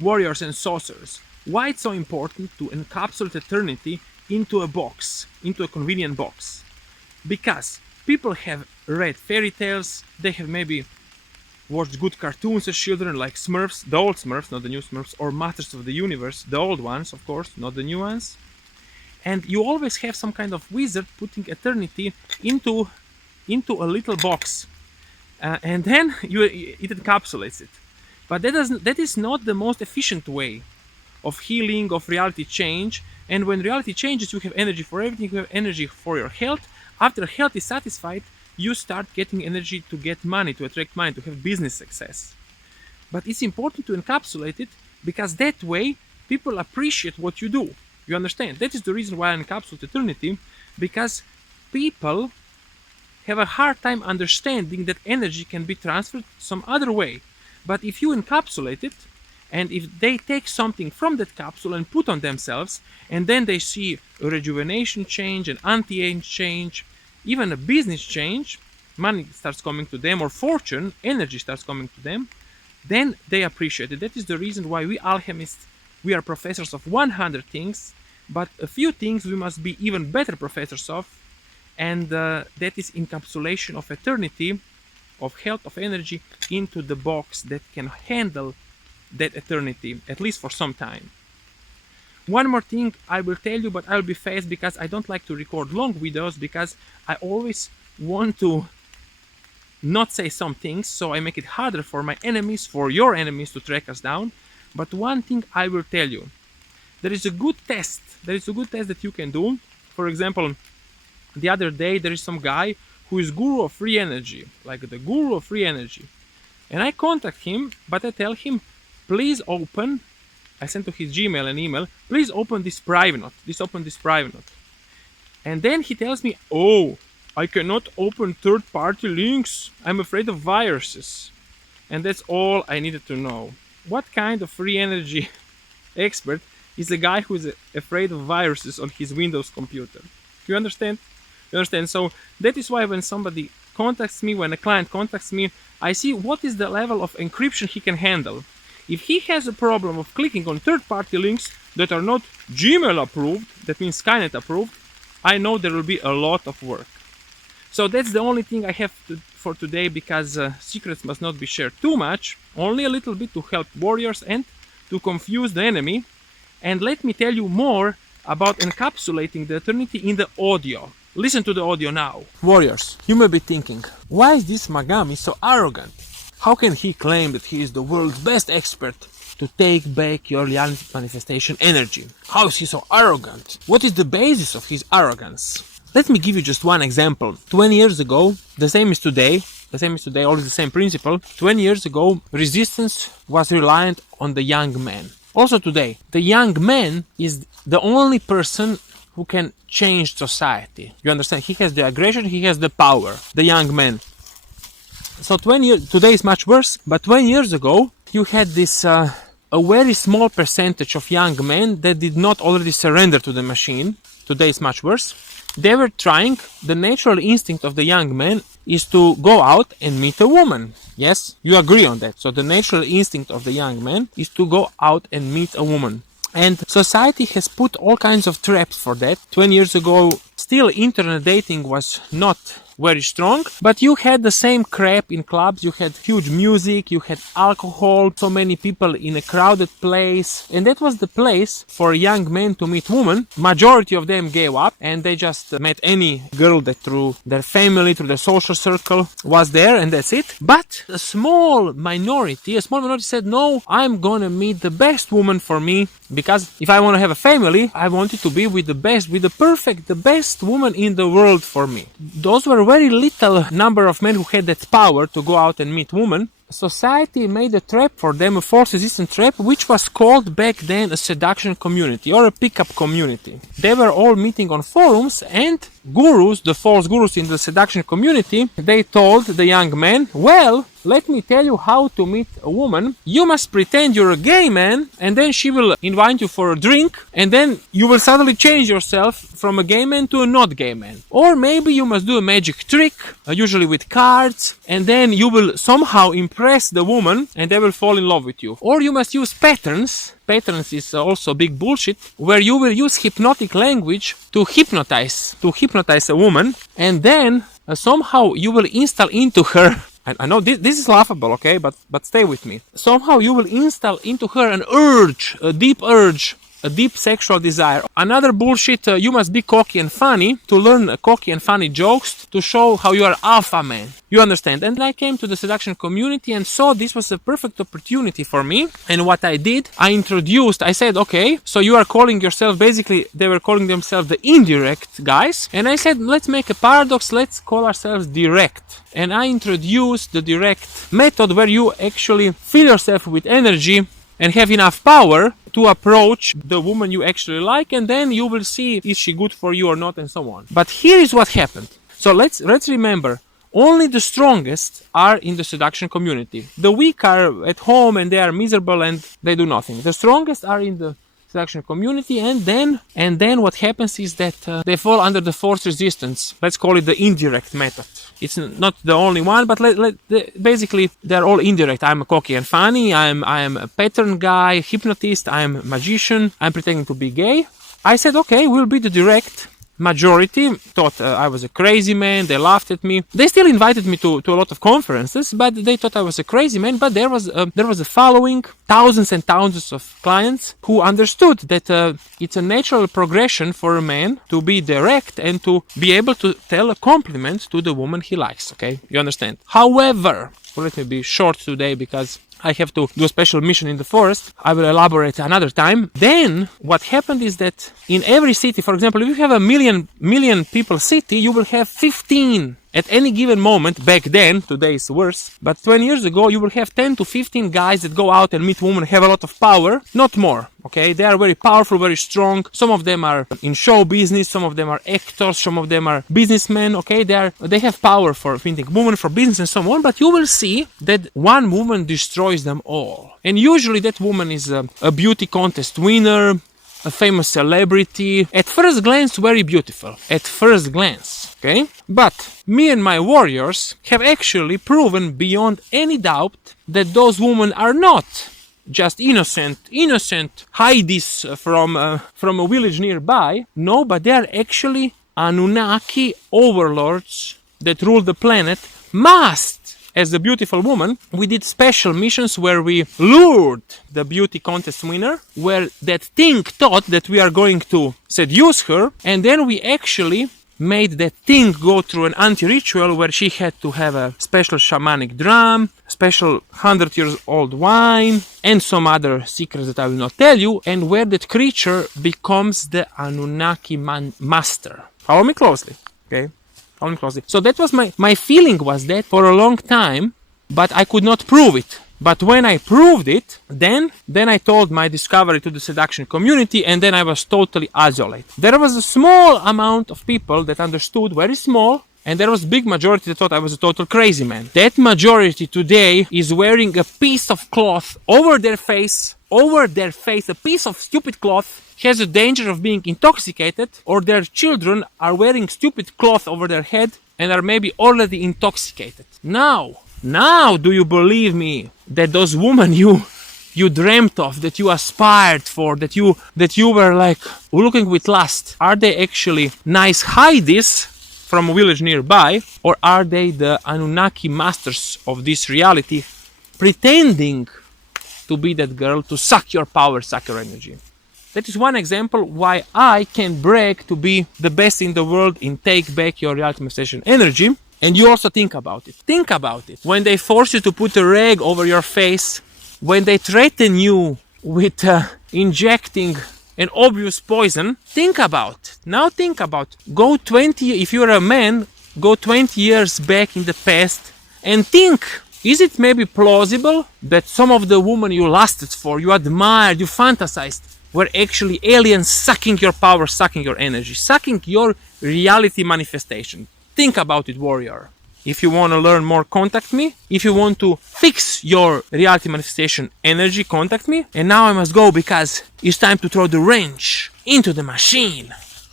warriors and sorcerers. Why it's so important to encapsulate eternity into a box, into a convenient box? Because people have read fairy tales, they have maybe watched good cartoons as children like Smurfs, the old Smurfs, not the new Smurfs, or Masters of the Universe, the old ones, of course, not the new ones. And you always have some kind of wizard putting eternity into a little box, and then it encapsulates it. But that is not the most efficient way of healing, of reality change. And when reality changes, you have energy for everything. You have energy for your health. After health is satisfied, you start getting energy to get money, to attract money, to have business success. But it's important to encapsulate it, because that way people appreciate what you do. You understand? That is the reason why I encapsulate eternity, because people have a hard time understanding that energy can be transferred some other way. But if you encapsulate it, and if they take something from that capsule and put on themselves, and then they see a rejuvenation change, an anti-age change, even a business change, money starts coming to them, or fortune, energy starts coming to them, then they appreciate it. That is the reason why we alchemists, we are professors of 100 things, but a few things we must be even better professors of, and that is encapsulation of eternity, of health, of energy, into the box that can handle that eternity, at least for some time. One more thing I will tell you, but I'll be fast because I don't like to record long videos, because I always want to not say some things, so I make it harder for my enemies, for your enemies, to track us down. But one thing I will tell you, there is a good test that you can do. For example, the other day there is some guy who is guru of free energy, like the guru of free energy, and I contact him, but I tell him, please open, I sent to his Gmail an email, please open this private note. And then he tells me, oh, I cannot open third-party links, I'm afraid of viruses. And that's all I needed to know. What kind of free energy expert is a guy who is afraid of viruses on his Windows computer? You understand? So that is why when somebody contacts me, when a client contacts me, I see what is the level of encryption he can handle. If he has a problem of clicking on third-party links that are not Gmail approved, that means Skynet approved, I know there will be a lot of work. So that's the only thing I have for today, because secrets must not be shared too much, only a little bit to help warriors and to confuse the enemy. And let me tell you more about encapsulating the eternity in the audio. Listen to the audio now. Warriors, you may be thinking, why is this Magami so arrogant? How can he claim that he is the world's best expert to take back your reality manifestation energy? How is he so arrogant? What is the basis of his arrogance? Let me give you just one example. 20 years ago, the same is today, always the same principle. 20 years ago, resistance was reliant on the young man. Also today, the young man is the only person who can change society. You understand? He has the aggression, he has the power, the young man. So today is much worse, but 20 years ago, you had this a very small percentage of young men that did not already surrender to the machine. Today is much worse. They were trying, the natural instinct of the young man is to go out and meet a woman. Yes, you agree on that. So the natural instinct of the young man is to go out and meet a woman. And society has put all kinds of traps for that. 20 years ago, still internet dating was not very strong, but you had the same crap in clubs. You had huge music, you had alcohol, so many people in a crowded place, and that was the place for young men to meet women. Majority of them gave up and they just met any girl that through their family, through their social circle was there, and that's it. But a small minority said, no, I'm gonna meet the best woman for me, because if I want to have a family, I want it to be with the best, with the best woman in the world for me. Those were very little number of men who had that power to go out and meet women. Society made a trap for them, a force resistant trap, which was called back then a seduction community or a pickup community. They were all meeting on forums, and gurus, the false gurus in the seduction community, they told the young man, well, let me tell you how to meet a woman. You must pretend you're a gay man, and then she will invite you for a drink, and then you will suddenly change yourself from a gay man to a not gay man. Or maybe you must do a magic trick, usually with cards, and then you will somehow impress the woman, and they will fall in love with you. Or you must use patterns. Patterns is also big bullshit, where you will use hypnotic language to hypnotize a woman, and then somehow you will install into her. I know this is laughable, okay, but stay with me. Somehow you will install into her an urge, a deep sexual desire. Another bullshit, you must be cocky and funny to learn cocky and funny jokes to show how you are alpha man. You understand? And I came to the seduction community and saw this was a perfect opportunity for me. And what I did, I said, okay, so you are calling yourself, basically they were calling themselves the indirect guys. And I said, let's make a paradox, let's call ourselves direct. And I introduced the direct method where you actually fill yourself with energy and have enough power to approach the woman you actually like, and then you will see is she good for you or not, and so on. But here is what happened. So let's remember, only the strongest are in the seduction community. The weak are at home and they are miserable and they do nothing. The strongest are in the seduction community, and then what happens is that they fall under the forced resistance. Let's call it the indirect method. It's not the only one, but basically they're all indirect. I'm a cocky and funny, I'm a pattern guy, hypnotist, I'm a magician, I'm pretending to be gay. I said, okay, we'll be the direct. Majority thought I was a crazy man. They laughed at me. They still invited me to a lot of conferences, but they thought I was a crazy man. But there was a following, thousands and thousands of clients who understood that it's a natural progression for a man to be direct and to be able to tell a compliment to the woman he likes. Okay, you understand? However, let me be short today because I have to do a special mission in the forest. I will elaborate another time. Then what happened is that in every city, for example, if you have a million people city, you will have 15 at any given moment. Back then, today is worse, but 20 years ago, you will have 10 to 15 guys that go out and meet women, have a lot of power, not more. Okay, they are very powerful, very strong. Some of them are in show business, some of them are actors, some of them are businessmen. Okay, they have power for meeting women, for business and so on. But you will see that one woman destroys them all, and usually that woman is a beauty contest winner, a famous celebrity. At first glance, very beautiful. At first glance, okay? But me and my warriors have actually proven beyond any doubt that those women are not just innocent Heidis from a village nearby. No, but they are actually Anunnaki overlords that rule the planet, masked as a beautiful woman. We did special missions where we lured the beauty contest winner, where that thing thought that we are going to seduce her, and then we actually made that thing go through an anti-ritual where she had to have a special shamanic drum, special 100-year-old wine, and some other secrets that I will not tell you, and where that creature becomes the Anunnaki master. Follow me closely, okay? Follow me closely. So that was my feeling was that for a long time, but I could not prove it. But when I proved it, then I told my discovery to the seduction community, and then I was totally isolated. There was a small amount of people that understood, very small, and there was a big majority that thought I was a total crazy man. That majority today is wearing a piece of cloth over their face, a piece of stupid cloth, has a danger of being intoxicated, or their children are wearing stupid cloth over their head and are maybe already intoxicated. Now do you believe me that those women you dreamt of, that you aspired for, that you were like looking with lust, are they actually nice Heidis from a village nearby, or are they the Anunnaki masters of this reality, pretending to be that girl, to suck your power, suck your energy? That is one example why I can brag to be the best in the world in take back your reality manifestation energy. And you also think about it. Think about it. When they force you to put a rag over your face, when they threaten you with injecting an obvious poison, think about. Now think about. Go 20, if you're a man, go 20 years back in the past and think Is it maybe plausible that some of the women you lusted for, you admired, you fantasized, were actually aliens sucking your power, sucking your energy, sucking your reality manifestation? Think about it, warrior. If you want to learn more, contact me. If you want to fix your reality manifestation energy, contact me. And now I must go because it's time to throw the wrench into the machine.